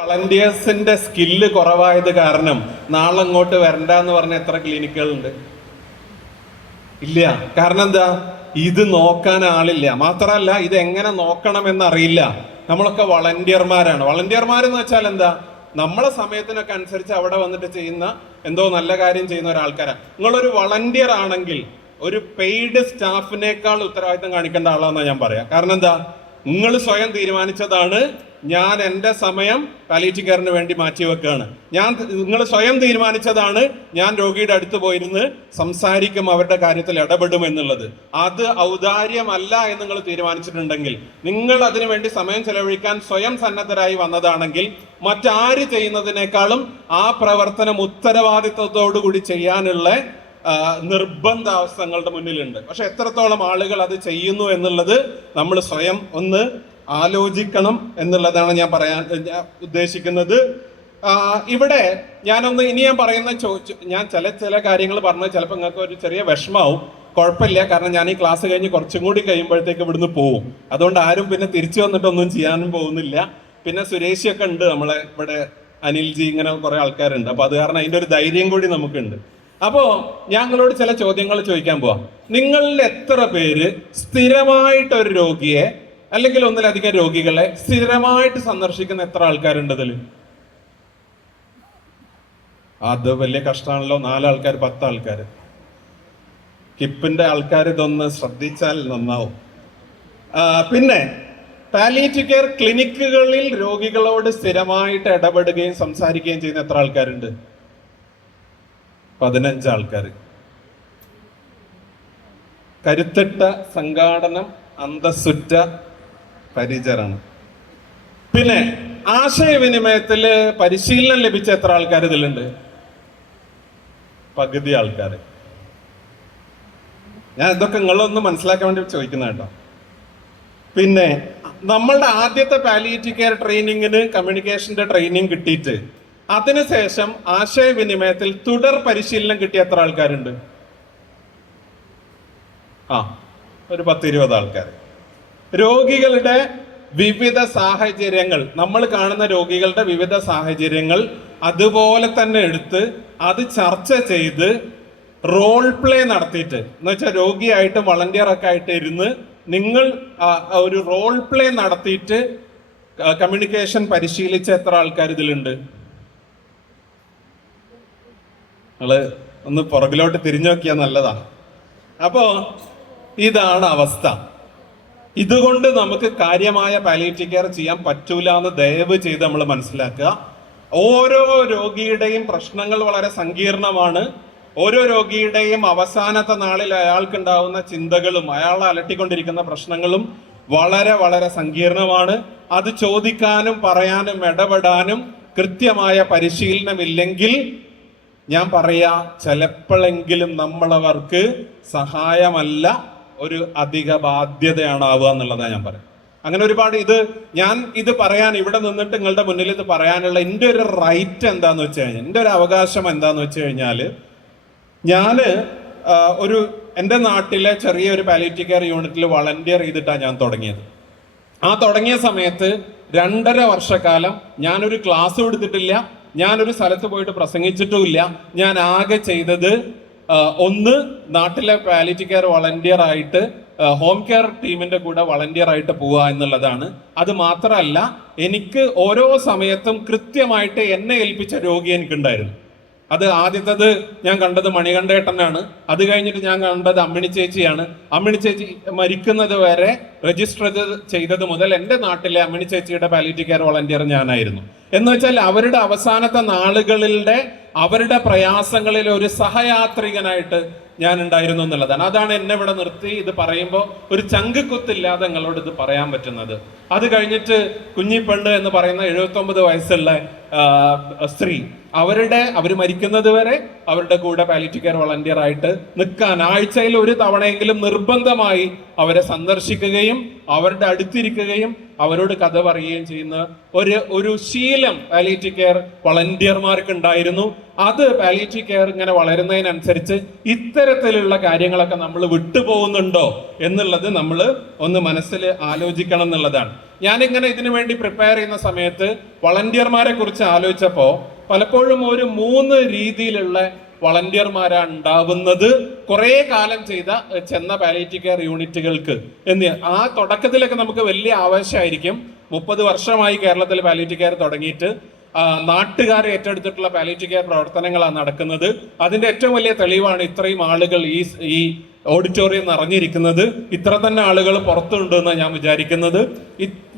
വളണ്ടിയേഴ്സിന്റെ skill കുറവായത് കാരണം നാളെ അങ്ങോട്ട് വരണ്ട എന്ന് പറഞ്ഞ എത്ര ക്ലിനിക്കുകളുണ്ട്? ഇല്ല. കാരണം എന്താ? ഇത് നോക്കാൻ ആളില്ല. മാത്രമല്ല, ഇത് എങ്ങനെ നോക്കണമെന്ന് അറിയില്ല. നമ്മളൊക്കെ വളണ്ടിയർമാരാണ്. വളണ്ടിയർമാരെന്ന് വെച്ചാൽ എന്താ? നമ്മളെ സമയത്തിനൊക്കെ അനുസരിച്ച് അവിടെ വന്നിട്ട് ചെയ്യുന്ന എന്തോ നല്ല കാര്യം ചെയ്യുന്ന ഒരാൾക്കാരാണ്. നിങ്ങളൊരു വളണ്ടിയർ ആണെങ്കിൽ ഒരു പെയ്ഡ് സ്റ്റാഫിനേക്കാൾ ഉത്തരവാദിത്തം കാണിക്കേണ്ട ആളാണെന്നാണ് ഞാൻ പറയാം. കാരണം എന്താ? നിങ്ങൾ സ്വയം തീരുമാനിച്ചതാണ് ഞാൻ എൻ്റെ സമയം പാലിയേറ്റീവ് കെയറിന് വേണ്ടി മാറ്റിവെക്കുകയാണ്. നിങ്ങൾ സ്വയം തീരുമാനിച്ചതാണ് ഞാൻ രോഗിയുടെ അടുത്ത് പോയിരുന്ന് സംസാരിക്കും, അവരുടെ കാര്യത്തിൽ ഇടപെടും എന്നുള്ളത്. അത് ഔദാര്യമല്ല എന്ന് നിങ്ങൾ തീരുമാനിച്ചിട്ടുണ്ടെങ്കിൽ, നിങ്ങൾ അതിനു വേണ്ടി സമയം ചെലവഴിക്കാൻ സ്വയം സന്നദ്ധരായി വന്നതാണെങ്കിൽ, മറ്റാര് ചെയ്യുന്നതിനേക്കാളും ആ പ്രവർത്തനം ഉത്തരവാദിത്വത്തോടുകൂടി ചെയ്യാനുള്ള നിർബന്ധാവസ്ഥകളുടെ മുന്നിലുണ്ട്. പക്ഷെ എത്രത്തോളം ആളുകൾ അത് ചെയ്യുന്നു എന്നുള്ളത് നമ്മൾ സ്വയം ഒന്ന് ആലോചിക്കണം എന്നുള്ളതാണ് ഞാൻ ഉദ്ദേശിക്കുന്നത്. ഇവിടെ ഞാൻ പറയുന്ന ഞാൻ ചില കാര്യങ്ങൾ പറഞ്ഞത് ചിലപ്പോൾ നിങ്ങൾക്ക് ഒരു ചെറിയ വിഷമാവും. കുഴപ്പമില്ല, കാരണം ഞാൻ ഈ ക്ലാസ് കഴിഞ്ഞ് കുറച്ചും കൂടി കഴിയുമ്പോഴത്തേക്ക് ഇവിടുന്ന് പോവും. അതുകൊണ്ട് ആരും പിന്നെ തിരിച്ചു വന്നിട്ടൊന്നും ചെയ്യാനും പോകുന്നില്ല. പിന്നെ സുരേഷിയൊക്കെ ഉണ്ട്, നമ്മളെ ഇവിടെ അനിൽജി, ഇങ്ങനെ കുറെ ആൾക്കാരുണ്ട്. അപ്പൊ അത് കാരണം അതിന്റെ ഒരു ധൈര്യം കൂടി നമുക്കുണ്ട്. അപ്പോ ഞങ്ങളോട് ചില ചോദ്യങ്ങൾ ചോദിക്കാൻ പോവാം. നിങ്ങളിൽ എത്ര പേര് സ്ഥിരമായിട്ട് ഒരു രോഗിയെ അല്ലെങ്കിൽ ഒന്നിലധികം രോഗികളെ സ്ഥിരമായിട്ട് സന്ദർശിക്കുന്ന എത്ര ആൾക്കാരുണ്ട് ഇതിൽ? അത് വലിയ കഷ്ടമാണല്ലോ. 4 ആൾക്കാർ, 10 ആൾക്കാർ. കിപ്പിന്റെ ആൾക്കാർ ഇതൊന്ന് ശ്രദ്ധിച്ചാൽ നന്നാവും. പിന്നെ പാലിയേറ്റീവ് കെയർ ക്ലിനിക്കുകളിൽ രോഗികളോട് സ്ഥിരമായിട്ട് ഇടപെടുകയും സംസാരിക്കുകയും ചെയ്യുന്ന എത്ര ആൾക്കാരുണ്ട്? 15 ആൾക്കാർ. കരുത്തിട്ട സംഘാടനം, അന്തസ്സുറ്റ പരിചരണം. പിന്നെ ആശയവിനിമയത്തില് പരിശീലനം ലഭിച്ച എത്ര ആൾക്കാർ ഇതിലുണ്ട്? പകുതി ആൾക്കാർ. ഞാൻ ഇതൊക്കെ നിങ്ങളൊന്ന് മനസ്സിലാക്കാൻ വേണ്ടി ചോദിക്കുന്ന കേട്ടോ. പിന്നെ നമ്മളുടെ ആദ്യത്തെ പാലിയേറ്റീവ് കെയർ ട്രെയിനിങ്ങിന് കമ്മ്യൂണിക്കേഷന്റെ ട്രെയിനിങ് കിട്ടിയിട്ട് അതിനുശേഷം ആശയവിനിമയത്തിൽ തുടർ പരിശീലനം കിട്ടിയ എത്ര ആൾക്കാരുണ്ട്? ഒരു 10-20 ആൾക്കാർ. രോഗികളുടെ വിവിധ സാഹചര്യങ്ങൾ, നമ്മൾ കാണുന്ന രോഗികളുടെ വിവിധ സാഹചര്യങ്ങൾ അതുപോലെ തന്നെ എടുത്ത് അത് ചർച്ച ചെയ്ത് റോൾ പ്ലേ നടത്തിയിട്ട്, എന്ന് വെച്ചാൽ രോഗിയായിട്ട് വളണ്ടിയർ ഒക്കെ ആയിട്ട് ഇരുന്ന് നിങ്ങൾ ഒരു റോൾ പ്ലേ നടത്തിയിട്ട് കമ്മ്യൂണിക്കേഷൻ പരിശീലിച്ച എത്ര ആൾക്കാർ ഇതിലുണ്ട്? നിങ്ങള് ഒന്ന് പുറകിലോട്ട് തിരിഞ്ഞു നോക്കിയാൽ നല്ലതാ. അപ്പോ ഇതാണ് അവസ്ഥ. ഇതുകൊണ്ട് നമുക്ക് കാര്യമായ പാലിയേറ്റീവ് കെയർ ചെയ്യാൻ പറ്റൂല എന്ന് ദയവ് ചെയ്ത് നമ്മൾ മനസ്സിലാക്കുക. ഓരോ രോഗിയുടെയും പ്രശ്നങ്ങൾ വളരെ സങ്കീർണമാണ്. ഓരോ രോഗിയുടെയും അവസാനത്തെ നാളിൽ അയാൾക്കുണ്ടാവുന്ന ചിന്തകളും അയാളെ അലട്ടിക്കൊണ്ടിരിക്കുന്ന പ്രശ്നങ്ങളും വളരെ വളരെ സങ്കീർണമാണ്. അത് ചോദിക്കാനും പറയാനും ഇടപെടാനും കൃത്യമായ പരിശീലനമില്ലെങ്കിൽ ഞാൻ പറയാ, ചിലപ്പോഴെങ്കിലും നമ്മളവർക്ക് സഹായമല്ല, ഒരു അധിക ബാധ്യതയാണ് ആവുക എന്നുള്ളതാണ് ഞാൻ പറയാം. അങ്ങനെ ഒരുപാട് ഞാൻ ഇത് പറയാൻ ഇവിടെ നിന്നിട്ട് നിങ്ങളുടെ മുന്നിൽ ഇത് പറയാനുള്ള എൻ്റെ ഒരു റൈറ്റ് എന്താന്ന് വെച്ച് കഴിഞ്ഞാൽ, എൻ്റെ ഒരു അവകാശം എന്താന്ന് വെച്ച് കഴിഞ്ഞാല്, ഞാന് എൻ്റെ നാട്ടിലെ ചെറിയൊരു പാലിയേറ്റീവ് കെയർ യൂണിറ്റിൽ വളണ്ടിയർ ചെയ്തിട്ടാണ് ഞാൻ തുടങ്ങിയത്. തുടങ്ങിയ സമയത്ത് 2.5 വർഷക്കാലം ഞാനൊരു ക്ലാസ് എടുത്തിട്ടില്ല, ഞാനൊരു സ്ഥലത്ത് പോയിട്ട് പ്രസംഗിച്ചിട്ടുമില്ല. ഞാൻ ആകെ ചെയ്തത് നാട്ടിലെ പാലിയേറ്റീവ് കെയർ വളണ്ടിയർ ആയിട്ട് ഹോം കെയർ ടീമിന്റെ കൂടെ വളണ്ടിയർ ആയിട്ട് പോവുക എന്നുള്ളതാണ്. അത് മാത്രമല്ല, എനിക്ക് ഓരോ സമയത്തും കൃത്യമായിട്ട് എന്നെ ഏൽപ്പിച്ച രോഗി എനിക്കുണ്ടായിരുന്നു. അത് ആദ്യത്തേത് ഞാൻ കണ്ടത് മണികണ്ഠേട്ടനാണ്. അത് കഴിഞ്ഞിട്ട് ഞാൻ കണ്ടത് അമ്മിണി ചേച്ചിയാണ്. അമ്മിണി ചേച്ചി മരിക്കുന്നത് വരെ രജിസ്റ്റർ ചെയ്തത് മുതൽ എൻ്റെ നാട്ടിലെ അമ്മിണി ചേച്ചിയുടെ പാലിയേറ്റീവ് കെയർ വളണ്ടിയർ ഞാനായിരുന്നു. എന്ന് വെച്ചാൽ അവരുടെ അവസാനത്തെ നാളുകളിലെ അവരുടെ പ്രയാസങ്ങളിൽ ഒരു സഹയാത്രികനായിട്ട് ഞാൻ ഉണ്ടായിരുന്നു എന്നുള്ളതാണ്. അതാണ് എന്നെ ഇവിടെ നിർത്തി ഇത് പറയുമ്പോൾ ഒരു ചങ്കുക്കുത്തില്ലാതെ നിങ്ങളോട് ഇത് പറയാൻ പറ്റുന്നത്. അത് കഴിഞ്ഞിട്ട് കുഞ്ഞിപ്പെണ്ണ് എന്ന് പറയുന്ന 79 വയസ്സുള്ള സ്ത്രീ, അവർ മരിക്കുന്നത് വരെ അവരുടെ കൂടെ പാലിയേറ്റീവ് കെയർ വളണ്ടിയർ ആയിട്ട് നിൽക്കാൻ ആഴ്ചയിൽ ഒരു തവണയെങ്കിലും നിർബന്ധമായി അവരെ സന്ദർശിക്കുകയും അവരുടെ അടുത്തിരിക്കുകയും അവരോട് കഥ പറയുകയും ചെയ്യുന്ന ഒരു ശീലം പാലിയേറ്റീവ് കെയർ വളണ്ടിയർമാർക്ക് ഉണ്ടായിരുന്നു. അത് പാലിയേറ്റീവ് കെയർ ഇങ്ങനെ വളരുന്നതിനനുസരിച്ച് ഇത്തരം ഇത്തരത്തിലുള്ള കാര്യങ്ങളൊക്കെ നമ്മൾ വിട്ടുപോകുന്നുണ്ടോ എന്നുള്ളത് നമ്മൾ ഒന്ന് മനസ്സിൽ ആലോചിക്കണം എന്നുള്ളതാണ്. ഞാനിങ്ങനെ ഇതിനു വേണ്ടി പ്രിപ്പയർ ചെയ്യുന്ന സമയത്ത് വളണ്ടിയർമാരെ കുറിച്ച് ആലോചിച്ചപ്പോൾ പലപ്പോഴും ഒരു 3 രീതിയിലുള്ള വളണ്ടിയർമാരാണ് ഉണ്ടാവുന്നത് കുറെ കാലം ചെന്ന പാലിയേറ്റീവ് കെയർ യൂണിറ്റുകൾക്ക് എന്ന്. ആ തുടക്കത്തിലൊക്കെ നമുക്ക് വലിയ ആവശ്യമായിരിക്കും. 30 വർഷമായി കേരളത്തിൽ പാലിയേറ്റീവ് കെയർ തുടങ്ങിയിട്ട് നാട്ടുകാർ ഏറ്റെടുത്തിട്ടുള്ള പാലിയേറ്റീവ് കെയർ പ്രവർത്തനങ്ങളാണ് നടക്കുന്നത്. അതിന്റെ ഏറ്റവും വലിയ തെളിവാണ് ഇത്രയും ആളുകൾ ഈ ഓഡിറ്റോറിയം നിറഞ്ഞിരിക്കുന്നത്. ഇത്ര തന്നെ ആളുകൾ പുറത്തുണ്ട് എന്നാണ് ഞാൻ വിചാരിക്കുന്നത്.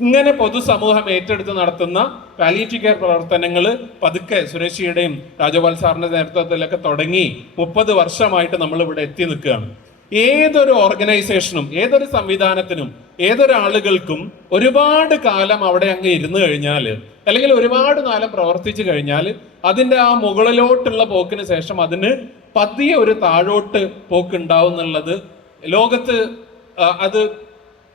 ഇങ്ങനെ പൊതുസമൂഹം ഏറ്റെടുത്ത് നടത്തുന്ന പാലിയേറ്റീവ് കെയർ പ്രവർത്തനങ്ങൾ പതുക്കെ സുരേഷിയുടെയും രാജഗോപാൽ സാറിന്റെ നേതൃത്വത്തിലൊക്കെ തുടങ്ങി 30 വർഷമായിട്ട് നമ്മൾ ഇവിടെ എത്തി നിൽക്കുകയാണ്. ഏതൊരു ഓർഗനൈസേഷനും ഏതൊരു സംവിധാനത്തിനും ഏതൊരാളുകൾക്കും ഒരുപാട് കാലം അവിടെ അങ്ങ് ഇരുന്ന് കഴിഞ്ഞാൽ, അല്ലെങ്കിൽ ഒരുപാട് കാലം പ്രവർത്തിച്ചു കഴിഞ്ഞാൽ അതിന്റെ ആ മുകളിലോട്ടുള്ള പോക്കിന് ശേഷം അതിന് പതിയെ ഒരു താഴോട്ട് പോക്ക് ഉണ്ടാവും എന്നുള്ളത് ലോകത്ത് അത്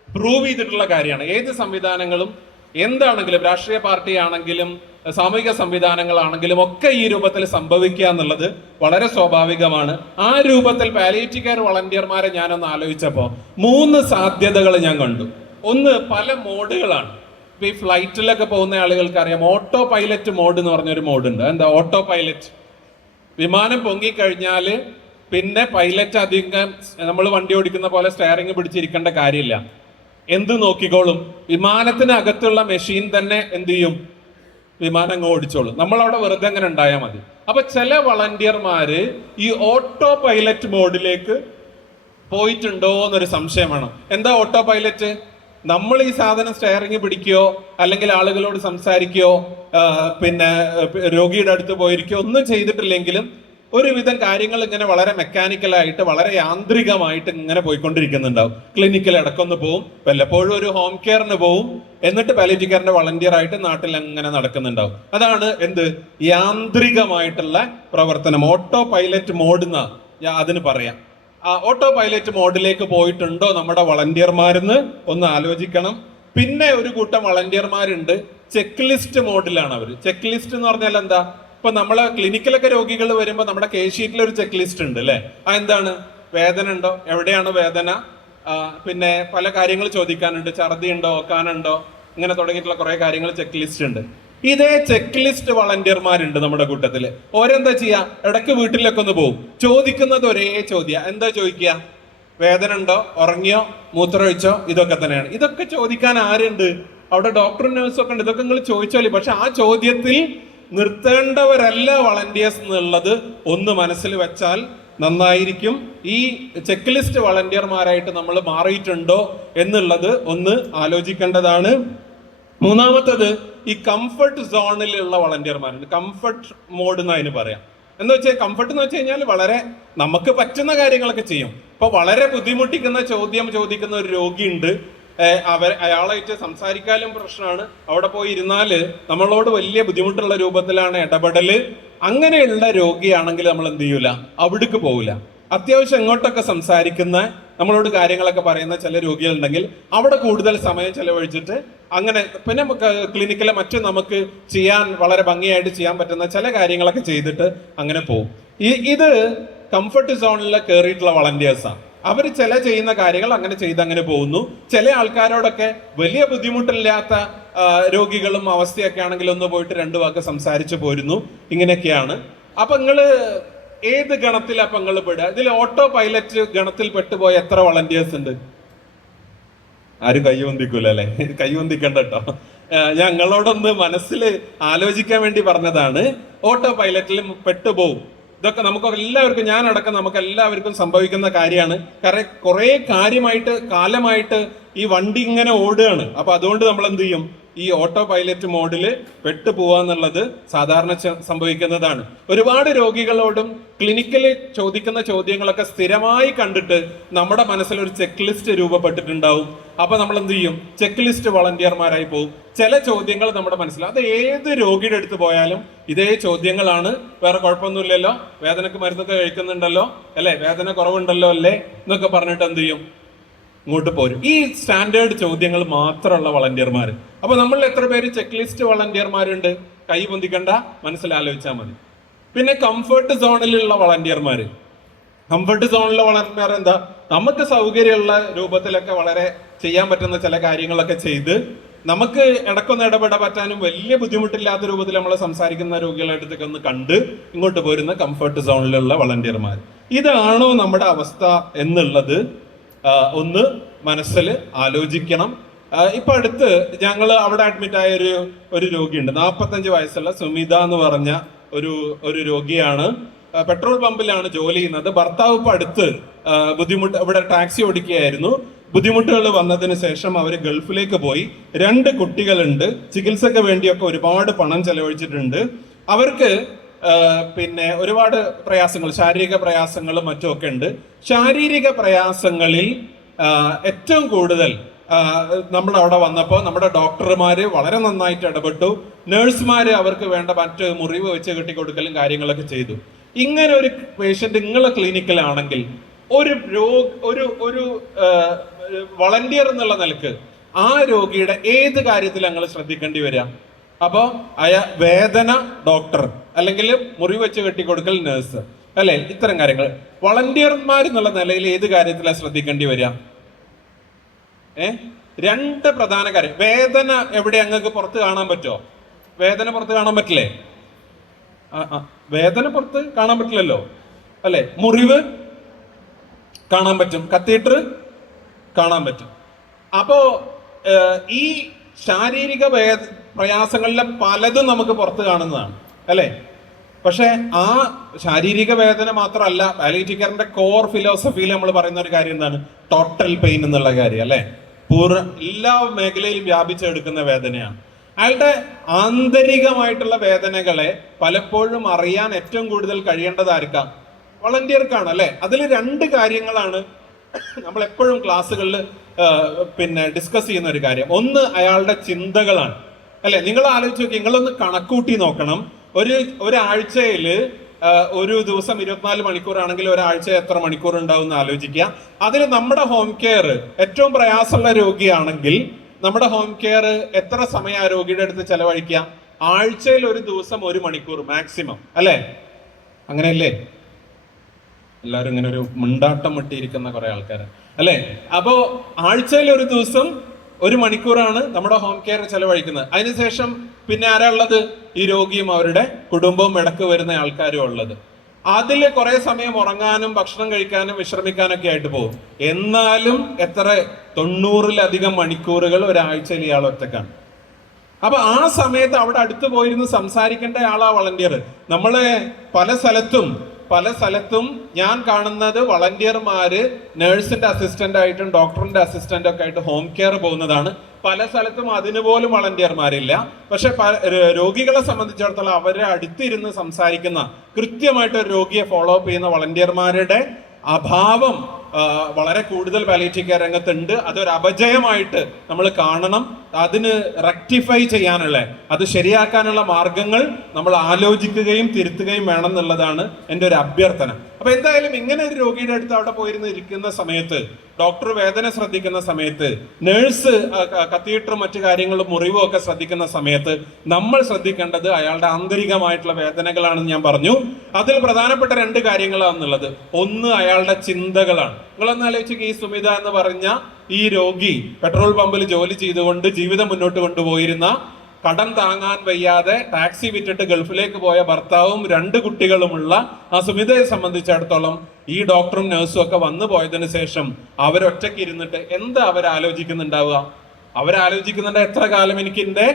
പ്രൂവ് ചെയ്തിട്ടുള്ള കാര്യമാണ്. ഏത് സംവിധാനങ്ങളും എന്താണെങ്കിലും, രാഷ്ട്രീയ പാർട്ടി ആണെങ്കിലും സാമൂഹിക സംവിധാനങ്ങളാണെങ്കിലും ഒക്കെ ഈ രൂപത്തിൽ സംഭവിക്കുക എന്നുള്ളത് വളരെ സ്വാഭാവികമാണ്. ആ രൂപത്തിൽ പാലിയേറ്റീവ് കെയർ വളണ്ടിയർമാരെ ഞാനൊന്ന് ആലോചിച്ചപ്പോൾ 3 സാധ്യതകൾ ഞാൻ കണ്ടു. ഒന്ന്, പല മോഡുകളാണ്. ഇപ്പൊ ഈ ഫ്ലൈറ്റിലൊക്കെ പോകുന്ന ആളുകൾക്ക് അറിയാം, ഓട്ടോ പൈലറ്റ് മോഡ് എന്ന് പറഞ്ഞൊരു മോഡുണ്ട്. എന്താ ഓട്ടോ പൈലറ്റ്? വിമാനം പൊങ്ങിക്കഴിഞ്ഞാൽ പിന്നെ പൈലറ്റ് അധികം നമ്മൾ വണ്ടി ഓടിക്കുന്ന പോലെ സ്റ്റെയറിംഗ് പിടിച്ചിരിക്കേണ്ട കാര്യമില്ല, എന്ത് നോക്കിക്കോളും. വിമാനത്തിനകത്തുള്ള മെഷീൻ തന്നെ എന്ത് ചെയ്യും, വിമാനം അങ്ങ് ഓടിച്ചോളും. നമ്മളവിടെ വെറുതെ അങ്ങനെ ഉണ്ടായാൽ മതി. അപ്പൊ ചില വളണ്ടിയർമാര് ഈ ഓട്ടോ പൈലറ്റ് മോഡിലേക്ക് പോയിട്ടുണ്ടോ എന്നൊരു സംശയമാണ്. എന്താ ഓട്ടോ പൈലറ്റ്? നമ്മൾ ഈ സാധനം സ്റ്റെയറിംഗ് പിടിക്കുകയോ അല്ലെങ്കിൽ ആളുകളോട് സംസാരിക്കുകയോ പിന്നെ രോഗിയുടെ അടുത്ത് പോയിരിക്കുകയോ ഒന്നും ചെയ്തിട്ടില്ലെങ്കിലും ഒരുവിധം കാര്യങ്ങൾ ഇങ്ങനെ വളരെ മെക്കാനിക്കലായിട്ട് വളരെ യാന്ത്രികമായിട്ട് ഇങ്ങനെ പോയിക്കൊണ്ടിരിക്കുന്നുണ്ടാവും. ക്ലിനിക്കിൽ ഇടക്കൊന്ന് പോവും, വല്ലപ്പോഴും ഒരു ഹോം കെയറിന് പോവും, എന്നിട്ട് പാലിയേറ്റീവ് കെയറിന്റെ വളണ്ടിയർ ആയിട്ട് നാട്ടിൽ അങ്ങനെ നടക്കുന്നുണ്ടാവും. അതാണ് എന്ത്, യാന്ത്രികമായിട്ടുള്ള പ്രവർത്തനം. ഓട്ടോ പൈലറ്റ് മോഡ് എന്നാ അതിന് പറയാം. ആ ഓട്ടോ പൈലറ്റ് മോഡിലേക്ക് പോയിട്ടുണ്ടോ നമ്മുടെ വളണ്ടിയർമാരെന്ന് ഒന്ന് ആലോചിക്കണം. പിന്നെ ഒരു കൂട്ടം വളണ്ടിയർമാരുണ്ട് ചെക്ക് ലിസ്റ്റ് മോഡിലാണ് അവർ. ചെക്ക് ലിസ്റ്റ് എന്ന് പറഞ്ഞാൽ എന്താ, ഇപ്പൊ നമ്മളെ ക്ലിനിക്കിലൊക്കെ രോഗികൾ വരുമ്പോൾ നമ്മുടെ കേസ് ഷീറ്റിൽ ഒരു ചെക്ക് ലിസ്റ്റ് ഉണ്ട് അല്ലെ. ആ എന്താണ്, വേദന ഉണ്ടോ, എവിടെയാണ് വേദന, പിന്നെ പല കാര്യങ്ങൾ ചോദിക്കാനുണ്ട്, ഛർദി ഉണ്ടോ, ഓക്കാനുണ്ടോ, ഇങ്ങനെ തുടങ്ങിയിട്ടുള്ള കുറെ കാര്യങ്ങൾ ചെക്ക് ലിസ്റ്റ് ഉണ്ട്. ഇതേ ചെക്ക് ലിസ്റ്റ് വളണ്ടിയർമാരുണ്ട് നമ്മുടെ കൂട്ടത്തില്. ഓരെന്താ ചെയ്യാ, ഇടയ്ക്ക് വീട്ടിലൊക്കെ ഒന്ന് പോകും, ചോദിക്കുന്നത് ഒരേ ചോദ്യം. എന്താ ചോദിക്കുക, വേദന ഉണ്ടോ, ഉറങ്ങിയോ, മൂത്രമൊഴിച്ചോ, ഇതൊക്കെ തന്നെയാണ്. ഇതൊക്കെ ചോദിക്കാൻ ആരുണ്ട് അവിടെ? ഡോക്ടറും നഴ്സും ഒക്കെ ഉണ്ട്. ഇതൊക്കെ നിങ്ങൾ ചോദിച്ചോളി. പക്ഷെ ആ ചോദ്യത്തിൽ നിർത്തേണ്ടവരല്ല വളണ്ടിയേഴ്സ് എന്നുള്ളത് ഒന്ന് മനസ്സിൽ വെച്ചാൽ നന്നായിരിക്കും. ഈ ചെക്ക് ലിസ്റ്റ് വളണ്ടിയർമാരായിട്ട് നമ്മൾ മാറിയിട്ടുണ്ടോ എന്നുള്ളത് ഒന്ന് ആലോചിക്കേണ്ടതാണ്. മൂന്നാമത്തത്, ഈ കംഫർട്ട് സോണിലുള്ള വളണ്ടിയർമാരുണ്ട്. കംഫർട്ട് മോഡ് എന്ന് അതിന് പറയാം. എന്ന് വെച്ചാൽ കംഫർട്ട് എന്ന് വെച്ച് കഴിഞ്ഞാൽ വളരെ നമുക്ക് പറ്റുന്ന കാര്യങ്ങളൊക്കെ ചെയ്യും. ഇപ്പൊ വളരെ ബുദ്ധിമുട്ടിക്കുന്ന ചോദ്യം ചോദിക്കുന്ന ഒരു രോഗിയുണ്ട്, അയാളായിട്ട് സംസാരിക്കാനും പ്രശ്നമാണ്. അവിടെ പോയി ഇരുന്നാല് നമ്മളോട് വലിയ ബുദ്ധിമുട്ടുള്ള രൂപത്തിലാണ് ഇടപെടല്. അങ്ങനെയുള്ള രോഗിയാണെങ്കിൽ നമ്മൾ എന്ത് ചെയ്യൂല, അവിടേക്ക് പോവില്ല. അത്യാവശ്യം എങ്ങോട്ടൊക്കെ സംസാരിക്കുന്ന, നമ്മളോട് കാര്യങ്ങളൊക്കെ പറയുന്ന ചില രോഗികളുണ്ടെങ്കിൽ അവിടെ കൂടുതൽ സമയം ചെലവഴിച്ചിട്ട് അങ്ങനെ പിന്നെ ക്ലിനിക്കിലെ മറ്റും നമുക്ക് ചെയ്യാൻ വളരെ ഭംഗിയായിട്ട് ചെയ്യാൻ പറ്റുന്ന ചില കാര്യങ്ങളൊക്കെ ചെയ്തിട്ട് അങ്ങനെ പോകും. ഇത് കംഫർട്ട് സോണിൽ കയറിയിട്ടുള്ള വളണ്ടിയേഴ്സാണ്. അവർ ചില ചെയ്യുന്ന കാര്യങ്ങൾ അങ്ങനെ ചെയ്ത് അങ്ങനെ പോകുന്നു. ചില ആൾക്കാരോടൊക്കെ വലിയ ബുദ്ധിമുട്ടില്ലാത്ത രോഗികളും അവസ്ഥയൊക്കെ ആണെങ്കിൽ ഒന്ന് പോയിട്ട് 2 വാക്ക് സംസാരിച്ചു പോരുന്നു. ഇങ്ങനെയൊക്കെയാണ്. അപ്പൊ നിങ്ങള് ഏത് ഗണത്തിലാ അപ്പൊ നിങ്ങൾ പെടുക? ഇതിൽ ഓട്ടോ പൈലറ്റ് ഗണത്തിൽ പെട്ടുപോയ എത്ര വളണ്ടിയേഴ്സ് ഉണ്ട്? ആരും കൈവന്തിക്കൂല അല്ലെ? കൈവന്തിക്കണ്ട കേട്ടോ. ഞങ്ങളോടൊന്ന് മനസ്സിൽ ആലോചിക്കാൻ വേണ്ടി പറഞ്ഞതാണ്. ഓട്ടോ പൈലറ്റിലും പെട്ടുപോകും. ഇതൊക്കെ നമുക്ക് എല്ലാവർക്കും, ഞാനടക്കം നമുക്ക് എല്ലാവർക്കും സംഭവിക്കുന്ന കാര്യമാണ്. കാരണം കുറെ കാലമായിട്ട് ഈ വണ്ടി ഇങ്ങനെ ഓടുകയാണ്. അപ്പൊ അതുകൊണ്ട് നമ്മൾ എന്ത് ചെയ്യും, ഈ ഓട്ടോ പൈലറ്റ് മോഡില് പെട്ടുപോവാന്നുള്ളത് സാധാരണ സംഭവിക്കുന്നതാണ്. ഒരുപാട് രോഗികളോടും ക്ലിനിക്കിൽ ചോദിക്കുന്ന ചോദ്യങ്ങളൊക്കെ സ്ഥിരമായി കണ്ടിട്ട് നമ്മുടെ മനസ്സിൽ ഒരു ചെക്ക് ലിസ്റ്റ് രൂപപ്പെട്ടിട്ടുണ്ടാവും. അപ്പൊ നമ്മൾ എന്ത് ചെയ്യും, ചെക്ക് ലിസ്റ്റ് വളണ്ടിയർമാരായി പോകും. ചില ചോദ്യങ്ങൾ നമ്മുടെ മനസ്സിൽ, അത് ഏത് രോഗിയുടെ അടുത്ത് പോയാലും ഇതേ ചോദ്യങ്ങളാണ്. വേറെ കുഴപ്പമൊന്നുമില്ലല്ലോ, വേദനക്ക് മരുന്നൊക്കെ കഴിക്കുന്നുണ്ടല്ലോ അല്ലെ, വേദന കുറവുണ്ടല്ലോ അല്ലേ എന്നൊക്കെ പറഞ്ഞിട്ട് എന്ത് ചെയ്യും, ഇങ്ങോട്ട് പോരും. ഈ സ്റ്റാൻഡേർഡ് ചോദ്യങ്ങൾ മാത്രമുള്ള വളണ്ടിയർമാർ. അപ്പൊ നമ്മൾ എത്ര പേര് ചെക്ക് ലിസ്റ്റ് വളണ്ടിയർമാരുണ്ട്? കൈ പൊന്തിക്കണ്ട, മനസ്സിലാലോചിച്ചാൽ മതി. പിന്നെ കംഫർട്ട് സോണിലുള്ള വളണ്ടിയർമാർ. കംഫർട്ട് സോണിൽ വളർന്നവർ എന്താ, നമുക്ക് സൗകര്യമുള്ള രൂപത്തിലൊക്കെ വളരെ ചെയ്യാൻ പറ്റുന്ന ചില കാര്യങ്ങളൊക്കെ ചെയ്ത് നമുക്ക് ഇടക്കൊന്ന് ഇടപെടാൻ പറ്റാനും വലിയ ബുദ്ധിമുട്ടില്ലാത്ത രൂപത്തിൽ നമ്മൾ സംസാരിക്കുന്ന രോഗികളുടെ അടുത്തൊക്കെ ഒന്ന് കണ്ട് ഇങ്ങോട്ട് പോരുന്ന കംഫർട്ട് സോണിലുള്ള വളണ്ടിയർമാർ. ഇതാണോ നമ്മുടെ അവസ്ഥ എന്നുള്ളത് ഒന്ന് മനസ്സിൽ ആലോചിക്കണം. ഇപ്പൊ അടുത്ത് ഞങ്ങൾ അവിടെ അഡ്മിറ്റ് ആയ ഒരു രോഗിയുണ്ട്, 45 വയസ്സുള്ള സുമിത എന്ന് പറഞ്ഞ ഒരു രോഗിയാണ്. പെട്രോൾ പമ്പിലാണ് ജോലി ചെയ്യുന്നത്. ഭർത്താവ് ഇപ്പൊ അടുത്ത് ബുദ്ധിമുട്ട്, ഇവിടെ ടാക്സി ഓടിക്കുകയായിരുന്നു. ബുദ്ധിമുട്ടുകൾ വന്നതിന് ശേഷം അവർ ഗൾഫിലേക്ക് പോയി. 2 കുട്ടികളുണ്ട്. ചികിത്സക്ക് വേണ്ടിയൊക്കെ ഒരുപാട് പണം ചെലവഴിച്ചിട്ടുണ്ട്. അവർക്ക് പിന്നെ ഒരുപാട് പ്രയാസങ്ങൾ, ശാരീരിക പ്രയാസങ്ങളും മറ്റുമൊക്കെ ഉണ്ട്. ശാരീരിക പ്രയാസങ്ങളിൽ ഏറ്റവും കൂടുതൽ നമ്മൾ അവിടെ വന്നപ്പോൾ നമ്മുടെ ഡോക്ടർമാര് വളരെ നന്നായിട്ട് ഇടപെട്ടു. നേഴ്സുമാര് അവർക്ക് വേണ്ട മറ്റ് മുറിവ് വെച്ച് കെട്ടിക്കൊടുക്കലും കാര്യങ്ങളൊക്കെ ചെയ്തു. ഇങ്ങനെ ഒരു പേഷ്യന്റ് നിങ്ങളെ ക്ലിനിക്കിലാണെങ്കിൽ ഒരു വളണ്ടിയർ എന്നുള്ള നിലക്ക് ആ രോഗിയുടെ ഏത് കാര്യത്തിൽ ഞങ്ങൾ ശ്രദ്ധിക്കേണ്ടി വരിക? അപ്പോ വേദന ഡോക്ടർ, അല്ലെങ്കിൽ മുറിവ് വെച്ച് കെട്ടിക്കൊടുക്കൽ നേഴ്സ്, അല്ലെ? ഇത്തരം കാര്യങ്ങൾ വളണ്ടിയർമാർ എന്നുള്ള നിലയിൽ ഏത് കാര്യത്തിലാണ് ശ്രദ്ധിക്കേണ്ടി വരിക? 2 പ്രധാന കാര്യം. വേദന എവിടെ ഞങ്ങൾക്ക് പുറത്ത് കാണാൻ പറ്റുമോ? വേദന പുറത്ത് കാണാൻ പറ്റില്ലേ? വേദന പുറത്ത് കാണാൻ പറ്റില്ലല്ലോ, അല്ലെ? മുറിവ് കാണാൻ പറ്റും, കത്തീറ്റർ കാണാൻ പറ്റും. അപ്പോ ഈ ശാരീരിക പ്രയാസങ്ങളിലെ പലതും നമുക്ക് പുറത്ത് കാണുന്നതാണ്, അല്ലെ? പക്ഷെ ആ ശാരീരിക വേദന മാത്രമല്ല, പാലിയേറ്റീവ് കെയറിന്റെ കോർ ഫിലോസഫിയിൽ നമ്മൾ പറയുന്ന ഒരു കാര്യം എന്താണ്? ടോട്ടൽ പെയിൻ എന്നുള്ള കാര്യം, അല്ലെ? എല്ലാ മേഖലയിലും വ്യാപിച്ചെടുക്കുന്ന വേദനയാണ്. അയാളുടെ ആന്തരികമായിട്ടുള്ള വേദനകളെ പലപ്പോഴും അറിയാൻ ഏറ്റവും കൂടുതൽ കഴിയേണ്ടത് ആർക്കാ? വളണ്ടിയർക്കാണ്, അല്ലെ? അതിൽ 2 കാര്യങ്ങളാണ് നമ്മൾ എപ്പോഴും ക്ലാസ്സുകളിൽ പിന്നെ ഡിസ്കസ് ചെയ്യുന്ന ഒരു കാര്യം. ഒന്ന് അയാളുടെ ചിന്തകളാണ്, അല്ലെ? നിങ്ങൾ ആലോചിച്ച് നോക്കി, നിങ്ങളൊന്ന് കണക്കൂട്ടി നോക്കണം. ഒരാഴ്ചയിൽ ഒരു ദിവസം 24 മണിക്കൂറാണെങ്കിൽ ഒരാഴ്ച എത്ര മണിക്കൂർ ഉണ്ടാവും എന്ന് ആലോചിക്കുക. അതിൽ നമ്മുടെ ഹോം കെയർ ഏറ്റവും പ്രയാസമുള്ള രോഗിയാണെങ്കിൽ നമ്മുടെ ഹോം കെയർ എത്ര സമയം ആ രോഗിയുടെ അടുത്ത് ചെലവഴിക്കുക? ആഴ്ചയിൽ ഒരു ദിവസം 1 മണിക്കൂർ മാക്സിമം, അല്ലെ? അങ്ങനെയല്ലേ? എല്ലാവരും ഇങ്ങനെ ഒരു മുണ്ടാട്ടം മുട്ടിയിരിക്കുന്ന കുറെ ആൾക്കാർ, അല്ലെ? അപ്പോ ആഴ്ചയിൽ ഒരു ദിവസം 1 മണിക്കൂറാണ് നമ്മുടെ ഹോം കെയർ ചെലവഴിക്കുന്നത്. അതിനുശേഷം പിന്നെ ആരാ ഉള്ളത്? ഈ രോഗിയും അവരുടെ കുടുംബവും ഇടക്ക് വരുന്ന ആൾക്കാരും ഉള്ളത്. അതിൽ കുറെ സമയം ഉറങ്ങാനും ഭക്ഷണം കഴിക്കാനും വിശ്രമിക്കാനൊക്കെ ആയിട്ട് പോകും. എന്നാലും 90-ലധികം മണിക്കൂറുകൾ ഒരാഴ്ചയിൽ ഇയാൾ ഒറ്റക്കാണ്. അപ്പൊ ആ സമയത്ത് അവിടെ അടുത്ത് പോയിരുന്ന് സംസാരിക്കേണ്ട ആളാ വളണ്ടിയർ. നമ്മളെ പല സ്ഥലത്തും ഞാൻ കാണുന്നത് വളണ്ടിയർമാര് നേഴ്സിന്റെ അസിസ്റ്റന്റ് ആയിട്ടും ഡോക്ടറിന്റെ അസിസ്റ്റന്റ് ഒക്കെ ആയിട്ട് ഹോം കെയർ പോകുന്നതാണ്. പല സ്ഥലത്തും അതിന് പോലും വളണ്ടിയർമാരില്ല. പക്ഷെ രോഗികളെ സംബന്ധിച്ചിടത്തോളം അവരെ അടുത്തിരുന്ന് സംസാരിക്കുന്ന, കൃത്യമായിട്ട് ഒരു രോഗിയെ ഫോളോ അപ്പ് ചെയ്യുന്ന വളണ്ടിയർമാരുടെ അഭാവം വളരെ കൂടുതൽ പാലിയേറ്റീവ് കെയർ രംഗത്തുണ്ട്. അതൊരു അപജയമായിട്ട് നമ്മൾ കാണണം. അതിന് റെക്ടിഫൈ ചെയ്യാനുള്ള, അത് ശരിയാക്കാനുള്ള മാർഗങ്ങൾ നമ്മൾ ആലോചിക്കുകയും തിരുത്തുകയും വേണം എന്നുള്ളതാണ് എൻ്റെ ഒരു അഭ്യർത്ഥന. അപ്പൊ എന്തായാലും ഇങ്ങനെ ഒരു രോഗിയുടെ അടുത്ത് അവിടെ പോയിരുന്ന് ഇരിക്കുന്ന സമയത്ത്, ഡോക്ടർ വേദന ശ്രദ്ധിക്കുന്ന സമയത്ത്, നേഴ്സ് കത്തീറ്ററും മറ്റു കാര്യങ്ങളും മുറിവും ഒക്കെ ശ്രദ്ധിക്കുന്ന സമയത്ത് നമ്മൾ ശ്രദ്ധിക്കേണ്ടത് അയാളുടെ ആന്തരികമായിട്ടുള്ള വേദനകളാണെന്ന് ഞാൻ പറഞ്ഞു. അതിൽ പ്രധാനപ്പെട്ട 2 കാര്യങ്ങളാണെന്നുള്ളത്. ഒന്ന് അയാളുടെ ചിന്തകളാണ്. നിങ്ങളൊന്ന് ആലോചിച്ച്, ഈ സുമിത എന്ന് പറഞ്ഞ ഈ രോഗി പെട്രോൾ പമ്പിൽ ജോലി ചെയ്തുകൊണ്ട് ജീവിതം മുന്നോട്ട് കൊണ്ടുപോയിരുന്ന, കടം താങ്ങാൻ വയ്യാതെ ടാക്സി വിറ്റിട്ട് ഗൾഫിലേക്ക് പോയ ഭർത്താവും 2 കുട്ടികളുമുള്ള ആ സുമിതയെ സംബന്ധിച്ചിടത്തോളം ഈ ഡോക്ടറും നഴ്സും ഒക്കെ വന്നു പോയതിനു ശേഷം അവരൊറ്റയ്ക്ക് ഇരുന്നിട്ട് എന്താ അവരാലോചിക്കുന്നുണ്ടാവുക? അവരാലോചിക്കുന്നുണ്ട്, എത്ര കാലം എനിക്ക് എൻ്റെ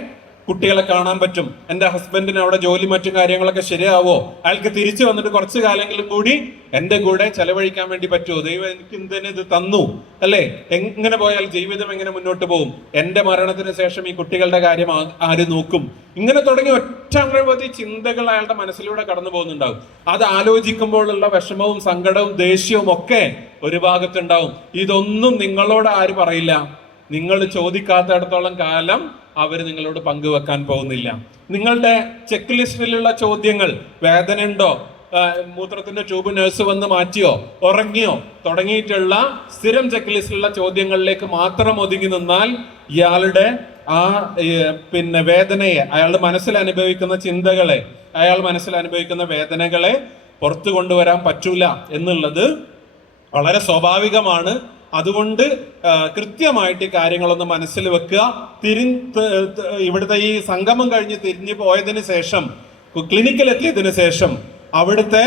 കുട്ടികളെ കാണാൻ പറ്റും, എൻ്റെ ഹസ്ബൻഡിന് അവിടെ ജോലി മറ്റു കാര്യങ്ങളൊക്കെ ശരിയാവോ, അയാൾക്ക് തിരിച്ചു വന്നിട്ട് കുറച്ചു കാലങ്ങളും കൂടി എൻ്റെ കൂടെ ചെലവഴിക്കാൻ വേണ്ടി പറ്റുമോ, ദൈവം എനിക്ക് എന്തിനു ഇത് തന്നു, അല്ലെ? എങ്ങനെ പോയാൽ ജീവിതം എങ്ങനെ മുന്നോട്ട് പോകും, എൻ്റെ മരണത്തിന് ശേഷം ഈ കുട്ടികളുടെ കാര്യം ആര് നോക്കും? ഇങ്ങനെ തുടങ്ങി ഒറ്റനവധി ചിന്തകൾ അയാളുടെ മനസ്സിലൂടെ കടന്നു പോകുന്നുണ്ടാവും. അത് ആലോചിക്കുമ്പോഴുള്ള വിഷമവും സങ്കടവും ദേഷ്യവും ഒക്കെ ഒരു ഭാഗത്തുണ്ടാവും. ഇതൊന്നും നിങ്ങളോട് ആര് പറയില്ല. നിങ്ങൾ ചോദിക്കാത്തിടത്തോളം കാലം അവർ നിങ്ങളോട് പങ്കുവെക്കാൻ പോകുന്നില്ല. നിങ്ങളുടെ ചെക്ക് ലിസ്റ്റിലുള്ള ചോദ്യങ്ങൾ, വേദന ഉണ്ടോ, മൂത്രത്തിന്റെ ട്യൂബ് നേഴ്സ് വന്ന് മാറ്റിയോ, ഉറങ്ങിയോ, തുടങ്ങിയിട്ടുള്ള സ്ഥിരം ചെക്ക് ലിസ്റ്റിലുള്ള ചോദ്യങ്ങളിലേക്ക് മാത്രം ഒതുങ്ങി നിന്നാൽ ഇയാളുടെ ആ വേദനയെ, അയാളുടെ മനസ്സിൽ അനുഭവിക്കുന്ന ചിന്തകളെ, അയാൾ മനസ്സിൽ അനുഭവിക്കുന്ന വേദനകളെ പുറത്തു കൊണ്ടുവരാൻ പറ്റൂല എന്നുള്ളത് വളരെ സ്വാഭാവികമാണ്. അതുകൊണ്ട് കൃത്യമായിട്ട് ഈ കാര്യങ്ങളൊന്ന് മനസ്സിൽ വെക്കുക. ഇവിടുത്തെ ഈ സംഗമം കഴിഞ്ഞ് തിരിഞ്ഞു പോയതിനു ശേഷം, ക്ലിനിക്കിലെത്തിയതിനു ശേഷം അവിടുത്തെ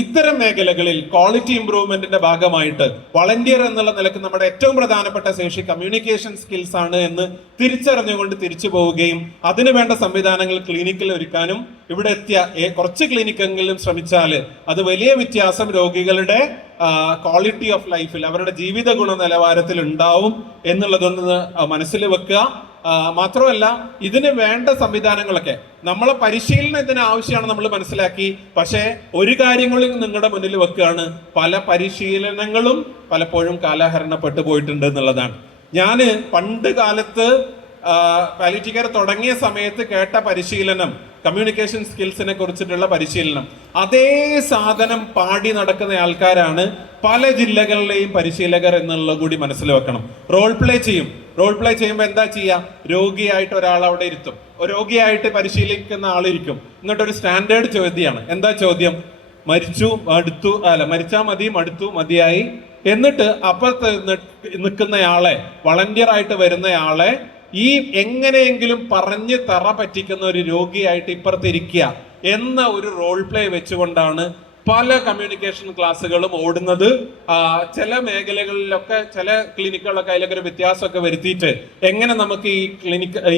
ഇത്തരം മേഖലകളിൽ ക്വാളിറ്റി ഇംപ്രൂവ്മെന്റിന്റെ ഭാഗമായിട്ട് വളണ്ടിയർ എന്നുള്ള നിലക്ക് നമ്മുടെ ഏറ്റവും പ്രധാനപ്പെട്ട ശേഷി കമ്മ്യൂണിക്കേഷൻ സ്കിൽസ് ആണ് എന്ന് തിരിച്ചറിഞ്ഞുകൊണ്ട് തിരിച്ചു പോവുകയും അതിനു വേണ്ട സംവിധാനങ്ങൾ ക്ലിനിക്കിൽ ഒരുക്കാനും ഇവിടെ എത്തിയ കുറച്ച് ക്ലിനിക്കെങ്കിലും ശ്രമിച്ചാൽ അത് വലിയ വ്യത്യാസം രോഗികളുടെ ക്വാളിറ്റി ഓഫ് ലൈഫിൽ, അവരുടെ ജീവിത ഗുണ നിലവാരത്തിൽ ഉണ്ടാവും എന്നുള്ളതൊന്ന് മനസ്സിൽ വെക്കുക. മാത്രമല്ല ഇതിന് വേണ്ട സംവിധാനങ്ങളൊക്കെ നമ്മളെ പരിശീലനം ഇതിന് ആവശ്യമാണ് നമ്മൾ മനസ്സിലാക്കി. പക്ഷേ ഒരു കാര്യങ്ങളിൽ നിങ്ങളുടെ മുന്നിൽ വെക്കുകയാണ്, പല പരിശീലനങ്ങളും പലപ്പോഴും കാലഹരണപ്പെട്ടു പോയിട്ടുണ്ട് എന്നുള്ളതാണ്. ഞാന് പണ്ട് കാലത്ത് പാലിയേറ്റീവ് കെയർ തുടങ്ങിയ സമയത്ത് കേട്ട പരിശീലനം, കമ്മ്യൂണിക്കേഷൻ സ്കിൽസിനെ കുറിച്ചിട്ടുള്ള പരിശീലനം, അതേ സാധനം പാടി നടക്കുന്ന ആൾക്കാരാണ് പല ജില്ലകളിലെയും പരിശീലകർ എന്നുള്ളത് കൂടി മനസ്സിൽ വെക്കണം. റോൾ പ്ലേ ചെയ്യും. റോൾ പ്ലേ ചെയ്യുമ്പോൾ എന്താ ചെയ്യുക? രോഗിയായിട്ട് ഒരാൾ അവിടെ ഇരുത്തും, രോഗിയായിട്ട് പരിശീലിക്കുന്ന ആളിരിക്കും. എന്നിട്ടൊരു സ്റ്റാൻഡേർഡ് ചോദ്യമാണ്. എന്താ ചോദ്യം? മരിച്ചു, മടുത്തു, മരിച്ചാൽ മതി, മടുത്തു, മതിയായി. എന്നിട്ട് അപ്പുറത്ത് നിൽക്കുന്നയാളെ, വളണ്ടിയർ ആയിട്ട് വരുന്നയാളെ ഈ എങ്ങനെയെങ്കിലും പറഞ്ഞ് തറ പറ്റിക്കുന്ന ഒരു രോഗിയായിട്ട് ഇപ്പുറത്തിരിക്കുക എന്ന ഒരു റോൾ പ്ലേ വെച്ചുകൊണ്ടാണ് പല കമ്മ്യൂണിക്കേഷൻ ക്ലാസ്സുകളും ഓടുന്നത്. ചില മേഖലകളിലൊക്കെ, ചില ക്ലിനിക്കുകളൊക്കെ അതിലൊക്കെ ഒരു വ്യത്യാസമൊക്കെ വരുത്തിയിട്ട് എങ്ങനെ നമുക്ക്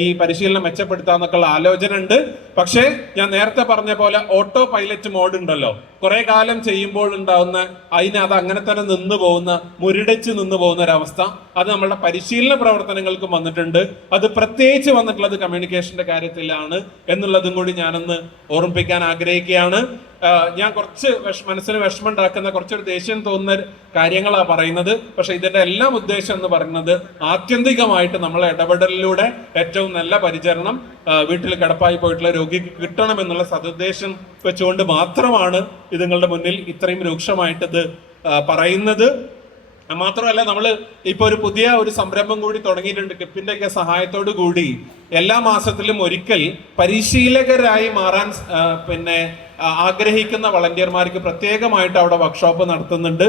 ഈ പരിശീലനം മെച്ചപ്പെടുത്താന്നൊക്കെയുള്ള ആലോചന ഉണ്ട്. പക്ഷേ ഞാൻ നേരത്തെ പറഞ്ഞ പോലെ ഓട്ടോ പൈലറ്റ് മോഡ് ഉണ്ടല്ലോ, കുറെ കാലം ചെയ്യുമ്പോൾ ഉണ്ടാവുന്ന അത് അങ്ങനെ തന്നെ നിന്ന് പോകുന്ന, മുരടിച്ച് നിന്ന് പോകുന്ന ഒരവസ്ഥ, അത് നമ്മളുടെ പരിശീലന പ്രവർത്തനങ്ങൾക്കും വന്നിട്ടുണ്ട്. അത് പ്രത്യേകിച്ച് വന്നിട്ടുള്ളത് കമ്മ്യൂണിക്കേഷന്റെ കാര്യത്തിലാണ് എന്നുള്ളതും കൂടി ഞാനൊന്ന് ഓർമ്മിപ്പിക്കാൻ ആഗ്രഹിക്കുകയാണ്. ഞാൻ കുറച്ച് മനസ്സിന് വിഷമം ഉണ്ടാക്കുന്ന, കുറച്ചൊരു ദേഷ്യം തോന്നുന്ന കാര്യങ്ങളാണ് പറയുന്നത്. പക്ഷെ ഇതിന്റെ എല്ലാം ഉദ്ദേശം എന്ന് പറയുന്നത് ആത്യന്തികമായിട്ട് നമ്മളെ ഇടപെടലിലൂടെ ഏറ്റവും നല്ല പരിചരണം വീട്ടിൽ കിടപ്പായി പോയിട്ടുള്ള രോഗിക്ക് കിട്ടണം എന്നുള്ള സതുദ്ദേശം വെച്ചുകൊണ്ട് മാത്രമാണ് ഇത് നിങ്ങളുടെ മുന്നിൽ ഇത്രയും രൂക്ഷമായിട്ട് ഇത് പറയുന്നത്. മാത്രമല്ല, നമ്മൾ ഇപ്പൊ ഒരു പുതിയ ഒരു സംരംഭം കൂടി തുടങ്ങിയിട്ടുണ്ട്. കിപ്പിന്റെ ഒക്കെ സഹായത്തോടു കൂടി എല്ലാ മാസത്തിലും ഒരിക്കൽ പരിശീലകരായി മാറാൻ ആഗ്രഹിക്കുന്ന വളണ്ടിയർമാർക്ക് പ്രത്യേകമായിട്ട് അവിടെ വർക്ക്ഷോപ്പ് നടത്തുന്നുണ്ട്.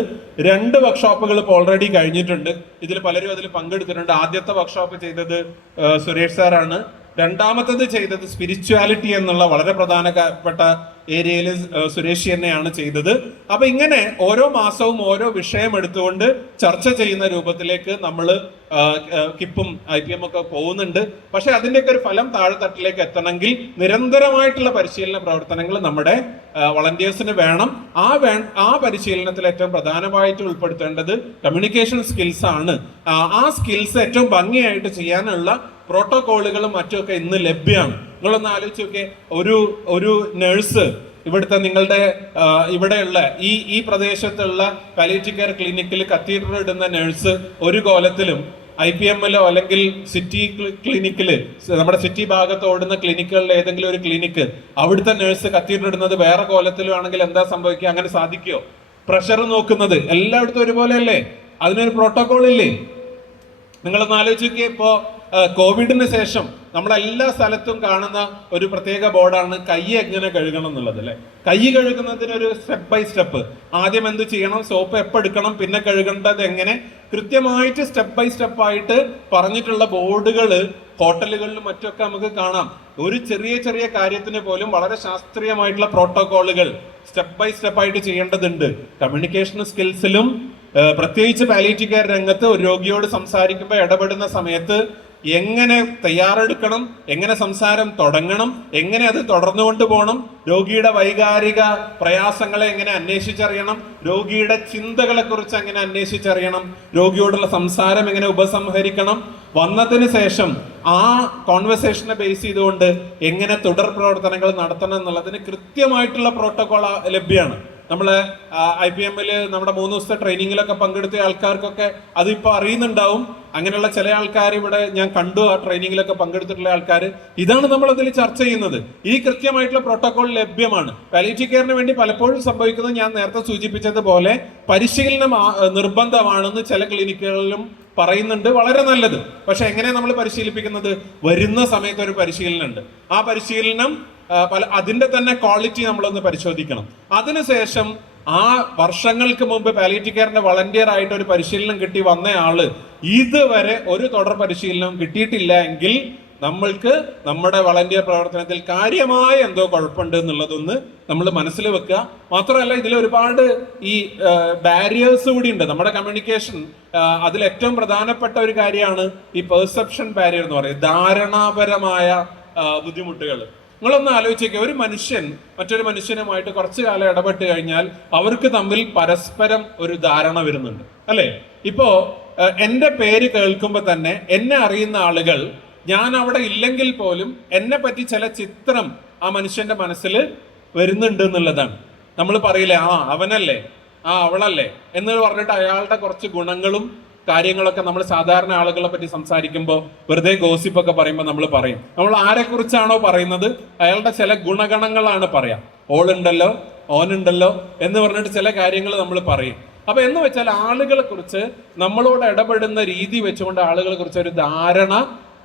2 വർക്ക്ഷോപ്പുകൾ ഇപ്പോൾ ഓൾറെഡി കഴിഞ്ഞിട്ടുണ്ട്. ഇതിൽ പലരും അതിൽ പങ്കെടുത്തിട്ടുണ്ട്. ആദ്യത്തെ വർക്ക്ഷോപ്പ് ചെയ്തത് സുരേഷ് സാറാണ്. രണ്ടാമത്തത് ചെയ്തത് സ്പിരിച്വാലിറ്റി എന്നുള്ള വളരെ പ്രധാനപ്പെട്ട ഏരിയയിൽ സുരേഷ് തന്നെയാണ് ചെയ്തത്. അപ്പൊ ഇങ്ങനെ ഓരോ മാസവും ഓരോ വിഷയം എടുത്തുകൊണ്ട് ചർച്ച ചെയ്യുന്ന രൂപത്തിലേക്ക് നമ്മൾ കിപ്പും IPM ഒക്കെ പോകുന്നുണ്ട്. പക്ഷെ അതിന്റെയൊക്കെ ഒരു ഫലം താഴെത്തട്ടിലേക്ക് എത്തണമെങ്കിൽ നിരന്തരമായിട്ടുള്ള പരിശീലന പ്രവർത്തനങ്ങൾ നമ്മുടെ വളണ്ടിയേഴ്സിന് വേണം. ആ പരിശീലനത്തിൽ ഏറ്റവും പ്രധാനമായിട്ട് ഉൾപ്പെടുത്തേണ്ടത് കമ്മ്യൂണിക്കേഷൻ സ്കിൽസ് ആണ്. ആ സ്കിൽസ് ഏറ്റവും ഭംഗിയായിട്ട് ചെയ്യാനുള്ള പ്രോട്ടോകോളുകളും മറ്റുമൊക്കെ ഇന്ന് ലഭ്യമാണ്. നിങ്ങളൊന്ന് ആലോചിച്ച് നോക്കിയേ, ഒരു നഴ്സ് ഇവിടുത്തെ നിങ്ങളുടെ ഇവിടെയുള്ള ഈ പ്രദേശത്തുള്ള പാലിയേറ്റീവ് കെയർ ക്ലിനിക്കിൽ കത്തീഡ്രൽ ഇടുന്ന നഴ്സ് ഒരു കോലത്തിലും IPM-ലോ അല്ലെങ്കിൽ സിറ്റി ക്ലിനിക്കില്, നമ്മുടെ സിറ്റി ഭാഗത്ത് ഓടുന്ന ക്ലിനിക്കുകളിൽ ഏതെങ്കിലും ഒരു ക്ലിനിക്ക് അവിടുത്തെ നഴ്സ് കത്തീഡ്രൽ ഇടുന്നത് വേറെ കോലത്തിലും ആണെങ്കിൽ എന്താ സംഭവിക്കുക? അങ്ങനെ സാധിക്കുമോ? പ്രഷർ നോക്കുന്നത് എല്ലായിടത്തും ഒരുപോലെ അല്ലേ? അതിനൊരു പ്രോട്ടോകോൾ ഇല്ലേ? നിങ്ങളൊന്ന് ആലോചിച്ച് നോക്കിയേ. ഇപ്പോ കോവിഡിന് ശേഷം നമ്മളെല്ലാ സ്ഥലത്തും കാണുന്ന ഒരു പ്രത്യേക ബോർഡാണ് കൈ എങ്ങനെ കഴുകണം എന്നുള്ളത് അല്ലെ. കൈ കഴുകുന്നതിനൊരു സ്റ്റെപ്പ് ബൈ സ്റ്റെപ്പ്, ആദ്യം എന്ത് ചെയ്യണം, സോപ്പ് എപ്പോൾ എടുക്കണം, പിന്നെ കഴുകേണ്ടത് എങ്ങനെ, കൃത്യമായിട്ട് സ്റ്റെപ്പ് ബൈ സ്റ്റെപ്പ് ആയിട്ട് പറഞ്ഞിട്ടുള്ള ബോർഡുകൾ ഹോട്ടലുകളിലും മറ്റൊക്കെ നമുക്ക് കാണാം. ഒരു ചെറിയ കാര്യത്തിന് പോലും വളരെ ശാസ്ത്രീയമായിട്ടുള്ള പ്രോട്ടോകോളുകൾ സ്റ്റെപ്പ് ബൈ സ്റ്റെപ്പ് ആയിട്ട് ചെയ്യേണ്ടതുണ്ട്. കമ്മ്യൂണിക്കേഷൻ സ്കിൽസിലും പ്രത്യേകിച്ച് പാലിയേറ്റീവ് കെയർ രംഗത്ത് ഒരു രോഗിയോട് സംസാരിക്കുമ്പോൾ ഇടപെടുന്ന സമയത്ത് എങ്ങനെ തയ്യാറെടുക്കണം, എങ്ങനെ സംസാരം തുടങ്ങണം, എങ്ങനെ അത് തുടർന്നുകൊണ്ട് പോകണം, രോഗിയുടെ വൈകാരിക പ്രയാസങ്ങളെ എങ്ങനെ അന്വേഷിച്ചറിയണം, രോഗിയുടെ ചിന്തകളെ കുറിച്ച് എങ്ങനെ അന്വേഷിച്ചറിയണം, രോഗിയോടുള്ള സംസാരം എങ്ങനെ ഉപസംഹരിക്കണം, വന്നതിന് ശേഷം ആ കോൺവെർസേഷനെ ബേസ് ചെയ്തുകൊണ്ട് എങ്ങനെ തുടർ പ്രവർത്തനങ്ങൾ നടത്തണം എന്നുള്ളതിന് കൃത്യമായിട്ടുള്ള പ്രോട്ടോകോൾ ലഭ്യമാണ്. നമ്മള് IPM-ല് നമ്മുടെ 3 ദിവസത്തെ ട്രെയിനിങ്ങിലൊക്കെ പങ്കെടുത്ത ആൾക്കാർക്കൊക്കെ അതിപ്പോ അറിയുന്നുണ്ടാവും. അങ്ങനെയുള്ള ചില ആൾക്കാർ ഇവിടെ ഞാൻ കണ്ടു, ആ ട്രെയിനിങ്ങിലൊക്കെ പങ്കെടുത്തിട്ടുള്ള ആൾക്കാർ. ഇതാണ് നമ്മൾ അതിൽ ചർച്ച ചെയ്യുന്നത്. ഈ കൃത്യമായിട്ടുള്ള പ്രോട്ടോകോൾ ലഭ്യമാണ്. പാലിയേറ്റീവ് കെയറിന് വേണ്ടി പലപ്പോഴും സംഭവിക്കുന്നത് ഞാൻ നേരത്തെ സൂചിപ്പിച്ചതുപോലെ പരിശീലനം നിർബന്ധമാണെന്ന് ചില ക്ലിനിക്കുകളിലും പറയുന്നുണ്ട്. വളരെ നല്ലത്. പക്ഷെ എങ്ങനെ നമ്മൾ പരിശീലിപ്പിക്കുന്നത്? വരുന്ന സമയത്ത് ഒരു പരിശീലനം ഉണ്ട്. ആ പരിശീലനം അതിന്റെ തന്നെ ക്വാളിറ്റി നമ്മളൊന്ന് പരിശോധിക്കണം. അതിനുശേഷം ആ വർഷങ്ങൾക്ക് മുമ്പ് പാലിയേറ്റീവ് കെയറിന്റെ വളണ്ടിയർ ആയിട്ട് ഒരു പരിശീലനം കിട്ടി വന്ന ആള് ഇതുവരെ ഒരു തുടർ പരിശീലനം കിട്ടിയിട്ടില്ല എങ്കിൽ നമ്മൾക്ക് നമ്മുടെ വളണ്ടിയർ പ്രവർത്തനത്തിൽ കാര്യമായ എന്തോ കുഴപ്പമുണ്ട് എന്നുള്ളതൊന്ന് നമ്മൾ മനസ്സിൽ വെക്കുക. മാത്രമല്ല, ഇതിൽ ഒരുപാട് ഈ ബാരിയേഴ്സ് കൂടി ഉണ്ട് നമ്മുടെ കമ്മ്യൂണിക്കേഷൻ. അതിൽ ഏറ്റവും പ്രധാനപ്പെട്ട ഒരു കാര്യമാണ് ഈ പെർസെപ്ഷൻ ബാരിയർ എന്ന് പറയുന്നത്, ധാരണാപരമായ ബുദ്ധിമുട്ടുകൾ. നിങ്ങളൊന്ന് ആലോചിക്കുക, ഒരു മനുഷ്യൻ മറ്റൊരു മനുഷ്യനുമായിട്ട് കുറച്ചു കാലം ഇടപെട്ട് കഴിഞ്ഞാൽ അവർക്ക് തമ്മിൽ പരസ്പരം ഒരു ധാരണ വരുന്നുണ്ട്, അല്ലെ? ഇപ്പോ എന്റെ പേര് കേൾക്കുമ്പോൾ തന്നെ എന്നെ അറിയുന്ന ആളുകൾ ഞാൻ അവിടെ ഇല്ലെങ്കിൽ പോലും എന്നെ പറ്റി ചില ചിത്രം ആ മനുഷ്യന്റെ മനസ്സിൽ വരുന്നുണ്ട് എന്നുള്ളതാണ്. നമ്മൾ പറയില്ലേ, ആ അവനല്ലേ, ആ അവളല്ലേ എന്ന് പറഞ്ഞിട്ട് അയാളുടെ കുറച്ച് ഗുണങ്ങളും കാര്യങ്ങളൊക്കെ നമ്മൾ സാധാരണ ആളുകളെ പറ്റി സംസാരിക്കുമ്പോൾ വെറുതെ ഗോസിപ്പൊക്കെ പറയുമ്പോൾ നമ്മൾ പറയും, നമ്മൾ ആരെ കുറിച്ചാണോ പറയുന്നത് അയാളുടെ ചില ഗുണഗണങ്ങളാണ് പറയാം. ഓളുണ്ടല്ലോ, ഓനുണ്ടല്ലോ എന്ന് പറഞ്ഞിട്ട് ചില കാര്യങ്ങൾ നമ്മൾ പറയും. അപ്പൊ എന്ന് വെച്ചാൽ ആളുകളെ കുറിച്ച് നമ്മളോട് ഇടപെടുന്ന രീതി വെച്ചുകൊണ്ട് ആളുകളെ കുറിച്ച് ഒരു ധാരണ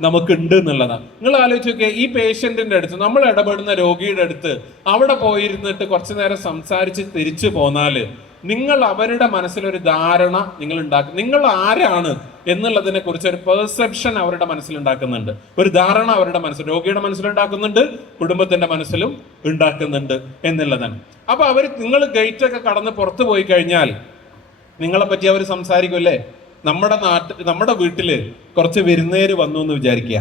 നമുക്കുണ്ട് എന്നുള്ളതാണ്. നിങ്ങൾ ആലോചിച്ച് നോക്കിയാൽ, ഈ പേഷ്യന്റിന്റെ അടുത്ത്, നമ്മൾ ഇടപെടുന്ന രോഗിയുടെ അടുത്ത് അവിടെ പോയിരുന്നിട്ട് കുറച്ചു നേരം സംസാരിച്ച് തിരിച്ചു പോന്നാല് നിങ്ങൾ അവരുടെ മനസ്സിലൊരു ധാരണ നിങ്ങൾ ഉണ്ടാക്കും. നിങ്ങൾ ആരാണ് എന്നുള്ളതിനെ കുറിച്ച് ഒരു പെർസെപ്ഷൻ അവരുടെ മനസ്സിലുണ്ടാക്കുന്നുണ്ട്, ഒരു ധാരണ അവരുടെ മനസ്സിൽ, രോഗിയുടെ മനസ്സിലുണ്ടാക്കുന്നുണ്ട്, കുടുംബത്തിന്റെ മനസ്സിലും ഉണ്ടാക്കുന്നുണ്ട് എന്നുള്ളതാണ്. അപ്പൊ നിങ്ങൾ ഗേറ്റ് ഒക്കെ കടന്ന് പുറത്തു പോയി കഴിഞ്ഞാൽ നിങ്ങളെ പറ്റി അവർ സംസാരിക്കുമല്ലേ? നമ്മുടെ വീട്ടില് കുറച്ച് വിരുന്നേര് വന്നു എന്ന് വിചാരിക്കുക.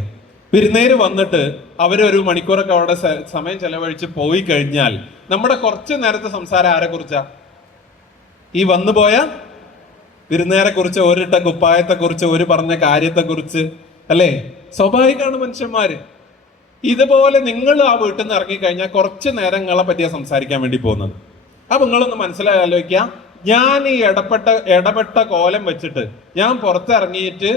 വിരുന്നേര് വന്നിട്ട് അവരൊരു മണിക്കൂറൊക്കെ അവിടെ സമയം ചെലവഴിച്ച് പോയി കഴിഞ്ഞാൽ നമ്മുടെ കുറച്ച് നേരത്തെ സംസാരം ആരെ കുറിച്ചാ? ഈ വന്നുപോയ വിരുന്നേരെ കുറിച്ച്, ഒരിട്ട കുപ്പായത്തെ കുറിച്ച്, ഒരു പറഞ്ഞ കാര്യത്തെ കുറിച്ച്, അല്ലേ? സ്വാഭാവികമാണ് മനുഷ്യന്മാര്. ഇതുപോലെ നിങ്ങൾ ആ വീട്ടിൽ നിന്ന് ഇറങ്ങിക്കഴിഞ്ഞാൽ കുറച്ച് നേരം നിങ്ങളെ പറ്റിയാ സംസാരിക്കാൻ വേണ്ടി പോകുന്നത്. അപ്പൊ നിങ്ങളൊന്ന് മനസ്സിലായി ആലോചിക്കുക, ഞാൻ ഈ ഇടപെട്ട കോലം വെച്ചിട്ട് ഞാൻ പുറത്തിറങ്ങിയിട്ട്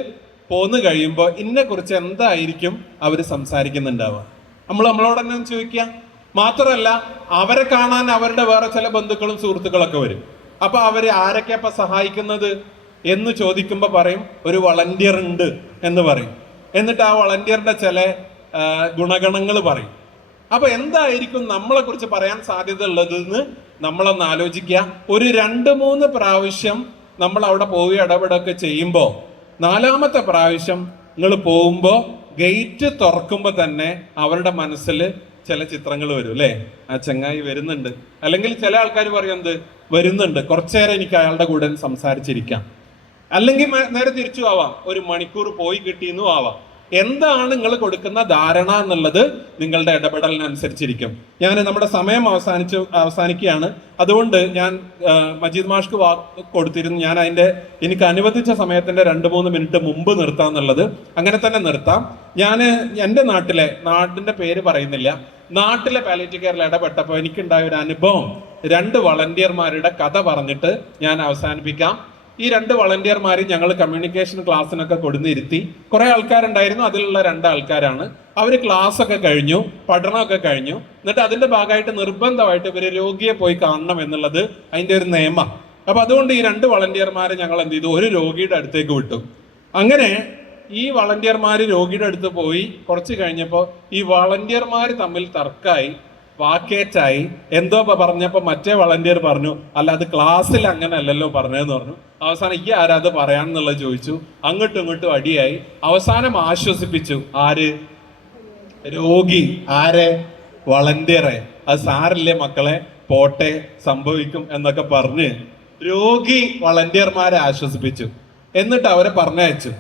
പോന്നു കഴിയുമ്പോൾ ഇന്നെ കുറിച്ച് എന്തായിരിക്കും അവർ സംസാരിക്കുന്നുണ്ടാവുക? നമ്മളോട് തന്നെ ചോദിക്കുക. മാത്രമല്ല, അവരെ കാണാൻ അവരുടെ വേറെ ചില ബന്ധുക്കളും സുഹൃത്തുക്കളൊക്കെ വരും. അപ്പൊ അവര് ആരൊക്കെ അപ്പൊ സഹായിക്കുന്നത് എന്ന് ചോദിക്കുമ്പോ പറയും ഒരു വളണ്ടിയർ ഉണ്ട് എന്ന് പറയും. എന്നിട്ട് ആ വളണ്ടിയറിന്റെ ചില ഗുണഗണങ്ങൾ പറയും. അപ്പൊ എന്തായിരിക്കും നമ്മളെ കുറിച്ച് പറയാൻ സാധ്യത ഉള്ളതെന്ന് നമ്മളൊന്ന് ആലോചിക്കുക. ഒരു 2-3 പ്രാവശ്യം നമ്മൾ അവിടെ പോയി ഇടപെടൊക്കെ ചെയ്യുമ്പോ, 4ാമത്തെ പ്രാവശ്യം നിങ്ങൾ പോകുമ്പോ ഗേറ്റ് തുറക്കുമ്പോ തന്നെ അവരുടെ മനസ്സിൽ ചില ചിത്രങ്ങൾ വരും, അല്ലേ? ആ ചങ്ങായി വരുന്നുണ്ട്. അല്ലെങ്കിൽ ചില ആൾക്കാർ പറയുന്നത് വരുന്നുണ്ട്, കുറച്ചേരം എനിക്ക് അയാളുടെ കൂടെ സംസാരിച്ചിരിക്കാം. അല്ലെങ്കിൽ നേരെ തിരിച്ചു ആവാം, 1 മണിക്കൂർ പോയി കിട്ടിയെന്നും ആവാം. എന്താണ് നിങ്ങൾ കൊടുക്കുന്ന ധാരണ എന്നുള്ളത് നിങ്ങളുടെ ഇടപെടലിനനുസരിച്ചിരിക്കും. ഞാൻ നമ്മുടെ സമയം അവസാനിക്കുകയാണ്. അതുകൊണ്ട് ഞാൻ മജീദ് മാഷ്ക്ക് കൊടുത്തിരുന്നു, ഞാൻ എനിക്ക് അനുവദിച്ച സമയത്തിന്റെ 2-3 മിനിറ്റ് മുമ്പ് നിർത്താന്നുള്ളത്. അങ്ങനെ തന്നെ നിർത്താം. ഞാൻ എൻ്റെ നാട്ടിന്റെ പേര് പറയുന്നില്ല, നാട്ടിലെ പാലിയേറ്റീവ് കെയറിൽ ഇടപെട്ടപ്പോൾ എനിക്കുണ്ടായ ഒരു അനുഭവം 2 വളണ്ടിയർമാരുടെ കഥ പറഞ്ഞിട്ട് ഞാൻ അവസാനിപ്പിക്കാം. ഈ 2 വളണ്ടിയർമാരും ഞങ്ങൾ കമ്മ്യൂണിക്കേഷൻ ക്ലാസ്സിനൊക്കെ കൊടുന്നിരുത്തി. കുറെ ആൾക്കാരുണ്ടായിരുന്നു, അതിലുള്ള 2 ആൾക്കാരാണ്. അവര് ക്ലാസ് ഒക്കെ കഴിഞ്ഞു, പഠനമൊക്കെ കഴിഞ്ഞു. എന്നിട്ട് അതിന്റെ ഭാഗമായിട്ട് നിർബന്ധമായിട്ട് ഇവര് രോഗിയെ പോയി കാണണം എന്നുള്ളത് അതിന്റെ ഒരു നിയമം. അപ്പൊ അതുകൊണ്ട് ഈ 2 വളണ്ടിയർമാരെ ഞങ്ങൾ എന്ത് ചെയ്തു, ഒരു രോഗിയുടെ അടുത്തേക്ക് വിട്ടു. അങ്ങനെ ഈ വളണ്ടിയർമാര് രോഗിയുടെ അടുത്ത് പോയി കുറച്ച് കഴിഞ്ഞപ്പോൾ ഈ വളണ്ടിയർമാർ തമ്മിൽ തർക്കമായി, വാക്കേറ്റായി. എന്തോ പറഞ്ഞപ്പോ മറ്റേ വളണ്ടിയർ പറഞ്ഞു, അല്ല അത് ക്ലാസ്സിൽ അങ്ങനെ അല്ലല്ലോ പറഞ്ഞതെന്ന് പറഞ്ഞു. അവസാനം ഈ ആരാ അത് പറയാന്നുള്ളത് ചോദിച്ചു. അങ്ങോട്ടും ഇങ്ങോട്ടും അടിയായി. അവസാനം ആശ്വസിപ്പിച്ചു ആര്? രോഗി. ആരെ? വളണ്ടിയറെ. അത് സാരില്ലേ മക്കളെ, പോട്ടെ, സംഭവിക്കും എന്നൊക്കെ പറഞ്ഞ് രോഗി വളണ്ടിയർമാരെ ആശ്വസിപ്പിച്ചു. എന്നിട്ട് അവരെ പറഞ്ഞയച്ചു.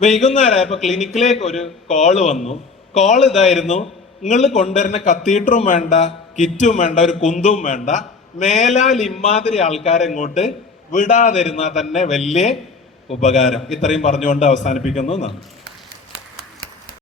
വൈകുന്നേരമായപ്പോ ക്ലിനിക്കിലേക്ക് ഒരു കോള് വന്നു. കോൾ ഇതായിരുന്നു, നിങ്ങൾ കൊണ്ടുവരുന്ന കത്തീറ്ററും വേണ്ട, കിറ്റും വേണ്ട, ഒരു കുന്തും വേണ്ട, മേലാൽ ഇമാതിരി ആൾക്കാരെ ഇങ്ങോട്ട് വിടാതിരുന്നാൽ തന്നെ വലിയ ഉപകാരം. ഇത്രയും പറഞ്ഞുകൊണ്ട് അവസാനിപ്പിക്കുന്നു. നന്ദി.